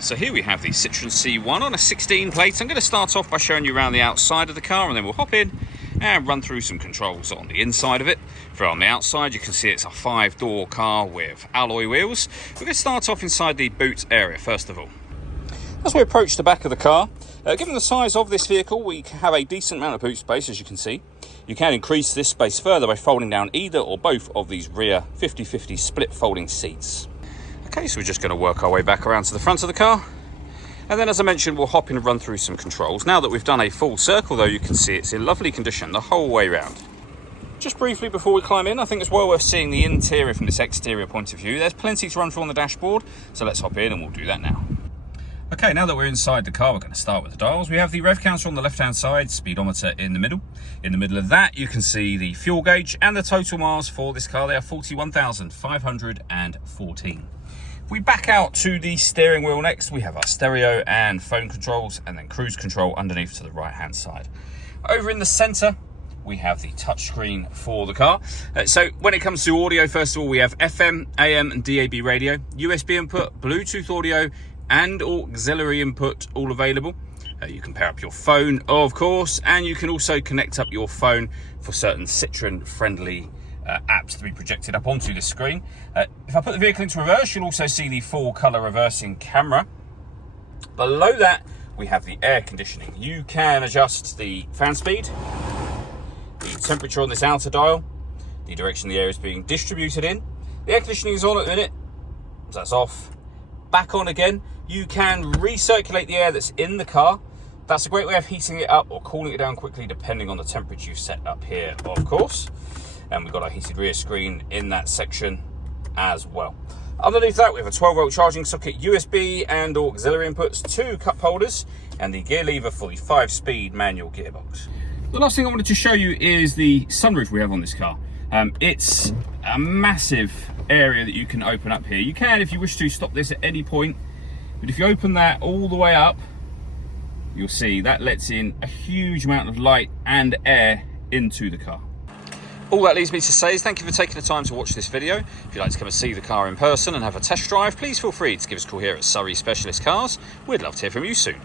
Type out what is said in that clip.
So here we have the Citroen C1 on a 16 plate. I'm going to start off by showing you around the outside of the car, and then we'll hop in and run through some controls on the inside of it. From the outside, you can see it's a 5-door car with alloy wheels. We're going to start off inside the boot area first of all. As we approach the back of the car, given the size of this vehicle, we have a decent amount of boot space, as you can see. You can increase this space further by folding down either or both of these rear 50/50 split folding seats. Okay, so we're just going to work our way back around to the front of the car. And then, as I mentioned, we'll hop in and run through some controls. Now that we've done a full circle, though, you can see it's in lovely condition the whole way round. Just briefly before we climb in, I think it's well worth seeing the interior from this exterior point of view. There's plenty to run through on the dashboard, so let's hop in and we'll do that now. Okay, now that we're inside the car, we're going to start with the dials. We have the rev counter on the left-hand side, speedometer in the middle. In the middle of that, you can see the fuel gauge and the total miles for this car. They are 41,514. If we back out to the steering wheel next, we have our stereo and phone controls, and then cruise control underneath to the right-hand side. Over in the center, we have the touchscreen for the car. So when it comes to audio, first of all, we have FM, AM, and DAB radio, USB input, Bluetooth audio, and auxiliary input all available. You can pair up your phone, of course, and you can also connect up your phone for certain Citroen-friendly apps to be projected up onto the screen. If I put the vehicle into reverse, you'll also see the full color reversing camera. Below that, we have the air conditioning. You can adjust the fan speed, the temperature on this outer dial, the direction the air is being distributed in. The air conditioning is on at the minute, so that's off. Back on again. You can recirculate the air that's in the car. That's a great way of heating it up or cooling it down quickly, depending on the temperature you set up here, of course. And we've got our heated rear screen in that section as well. Underneath that, we have a 12-volt charging socket, USB and auxiliary inputs, 2 cup holders, and the gear lever for the 5-speed manual gearbox. The last thing I wanted to show you is the sunroof we have on this car. It's a massive area that you can open up here. You can, if you wish to, stop this at any point, but if you open that all the way up, you'll see that lets in a huge amount of light and air into the car. All that leaves me to say is thank you for taking the time to watch this video. If you'd like to come and see the car in person and have a test drive, please feel free to give us a call here at Surrey Specialist Cars. We'd love to hear from you soon.